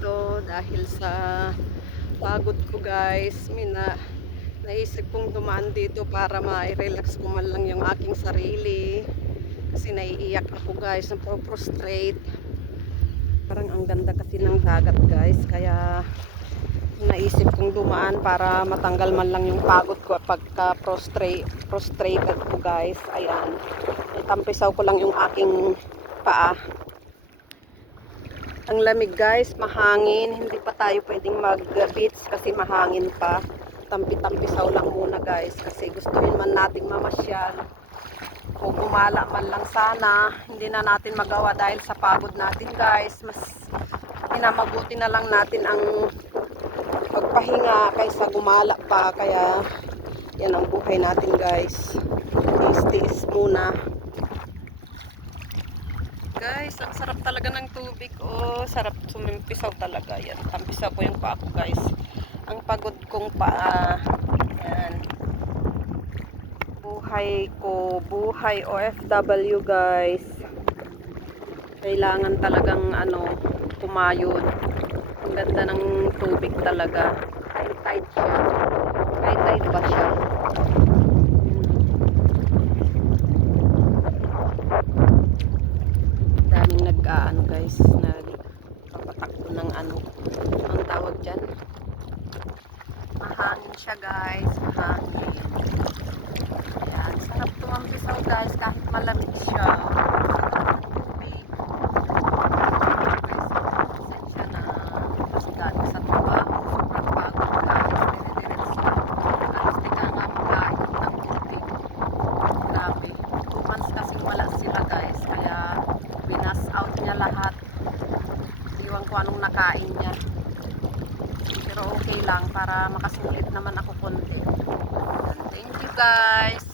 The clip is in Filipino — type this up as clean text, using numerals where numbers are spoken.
dito dahil sa pagod ko guys. Naisip kong dumaan dito para ma-relax ko man lang yung aking sarili. Kasi naiiyak ako guys, napro-prostrate. Parang ang ganda kasi ng dagat guys. Kaya naisip kong dumaan para matanggal man lang yung pagod ko pagka prostrated ko guys. Ayan. Itampisaw ko lang yung aking paa. Ang lamig guys, mahangin. Hindi pa tayo pwedeng mag-beach kasi mahangin pa. Tampi-tampisaw lang muna guys kasi gusto rin man nating mamasyal. O gumala man lang sana. Hindi na natin magawa dahil sa pagod natin guys. Mas pinamabuti na lang natin ang pagpahinga kaysa gumala pa. Kaya yan ang buhay natin guys. Tiis-tiis muna. Guys, ang sarap talaga ng tubig. Oh, sarap sumimpisaw talaga. Yan, tampisaw ko yung paa ko guys. Ang pagod kong paa. Yan. Buhay ko, buhay OFW guys. Kailangan talagang kumayod. Ang ganda ng tubig talaga. High tide siya. High tide ba siya? Daming guys, nagpapatakbo ng ang tawag dyan. Mahangin siya guys, mahangin. Ayan, sarap tumampisaw guys kahit malamig siya. Tubig. Pasensya na kasi galing sa trabaho, sobrang pagod guys, dire-diretso. Alas di ka nga makain ng tubig. Grabe, 2 months kasi wala sila guys, kaya binas out niya lahat. Iwan ko anong nakain niya. Pero okay lang para makasingit naman ako konti. Thank you guys.